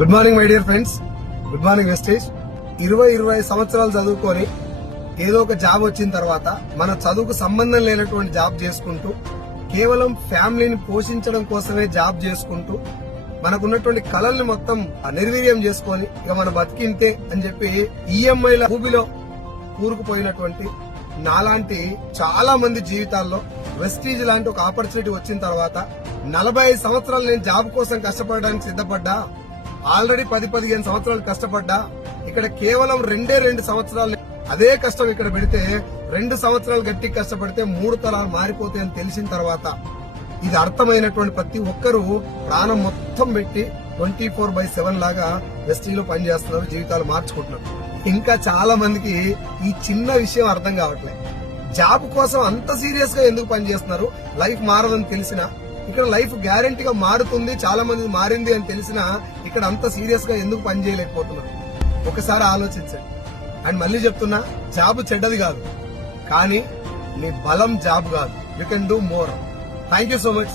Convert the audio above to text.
Good morning my dear friends, good morning Vestige. 20 సంవత్సరాలు చదువుకొని ఏదో ఒక జాబ్ వచ్చిన తర్వాత మన చదువుకు సంబంధం లేనటువంటి జాబ్ చేసుకుంటూ కేవలం ఫ్యామిలీని పోషించడం కోసమే జాబ్ చేసుకుంటూ మనకున్నటువంటి కళల్ని మొత్తం నిర్వీర్యం చేసుకొని ఇక మన బతికింతే అని చెప్పి ఈఎంఐల ఊబిలో కూరుకుపోయినటువంటి నాలాంటి చాలా మంది జీవితాల్లో వెస్టీజ్ లాంటి ఒక ఆపర్చునిటీ వచ్చిన తర్వాత 45 సంవత్సరాలు నేను జాబ్ కోసం కష్టపడడానికి సిద్ధపడ్డా. ఆల్రెడీ 10-15 సంవత్సరాలు కష్టపడ్డా. ఇక్కడ కేవలం 2 సంవత్సరాలు అదే కష్టం ఇక్కడ పెడితే 2 సంవత్సరాలు గట్టి కష్టపడితే 3 తరాలు మారిపోతాయని తెలిసిన తర్వాత ఇది అర్థమైనటువంటి ప్రతి ఒక్కరూ ప్రాణం మొత్తం పెట్టి 24/7 లాగా వెస్టీలో పనిచేస్తున్నారు, జీవితాలు మార్చుకుంటున్నారు. ఇంకా చాలా మందికి ఈ చిన్న విషయం అర్థం కావట్లేదు. జాబ్ కోసం అంత సీరియస్ గా ఎందుకు పనిచేస్తున్నారు? లైఫ్ మారదని తెలిసినా, ఇక్కడ లైఫ్ గ్యారంటీగా మారుతుంది, చాలా మంది మారింది అని తెలిసినా ఇక్కడ అంత సీరియస్ గా ఎందుకు పని చేయలేకపోతున్నారు? ఒకసారి ఆలోచించండి. అండ్ మళ్ళీ చెప్తున్నా, జాబ్ చెడ్డది కాదు, కానీ నీ బలం జాబ్ కాదు. You can do more. Thank you so much.